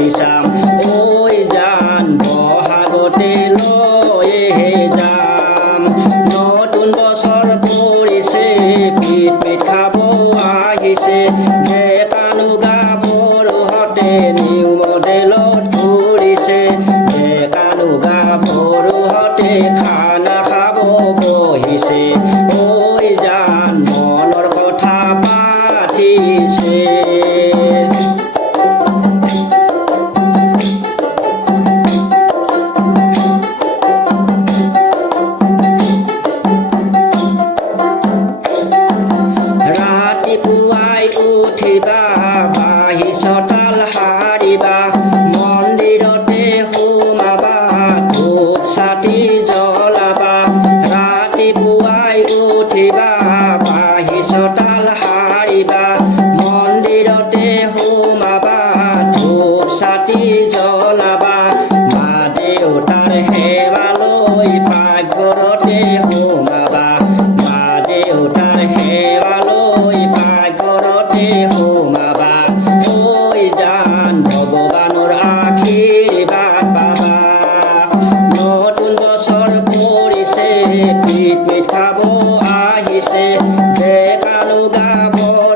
উঠি চাম ঐ জান বহাগতে লৈহে যাম নতুন বছৰ পৰিছে পিত পিত খাব আহিছে ডেকানো গাভৰুহঁতে নিউ মডেলত ঘূৰিছে ডেকানো গাভৰুহঁতে খানা খাব বহিছে ঐ জান মনৰ কথা পাতিছে ৰাতিপুৱাই উঠিবা বাহি চোতাল সাৰিবা মন্দিৰতে সোমাবা ধূপ চাতি জ্বলাবা ৰাতিপুৱাই উঠিবা বাহি চোতাল সাৰিবা মন্দিৰতে সোমাবা ধূপ চাতি জ্বলাবা মা দেউতাৰ সেৱা লৈ পাকঘৰতে সোমাবা মা দেউতাৰ সেৱা লৈ পাকঘৰতে সোমাবা ঐ জান ভগৱানৰ আশীৰ্বাদ পাবা নতুন বছৰ পৰিছে পিত পিত খাব আহিছে ডেকানো গাভৰু